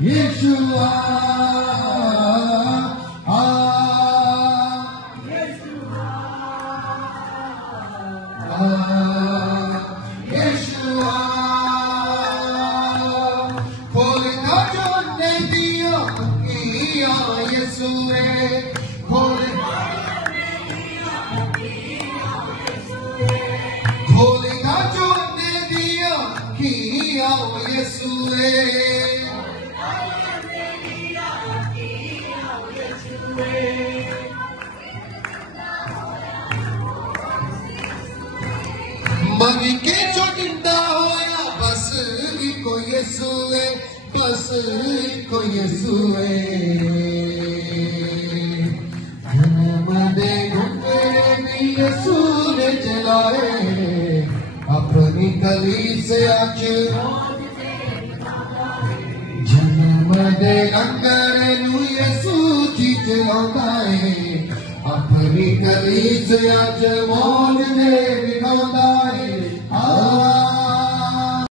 Yeshua, Yeshua, खोल का जो ने दिया किया यीशुए, खोल का जो ने दिया किया यीशुए, मंग के जो जिंदा होया बस इको यीशुए, बस इको यीशुए, जन्म दे घुंघरे भी यीशु ने चलाए, अपनी गली से आज जन्म दे अंगरे नू यीशु जी चलाता है, अपनी गली से आज मौज ने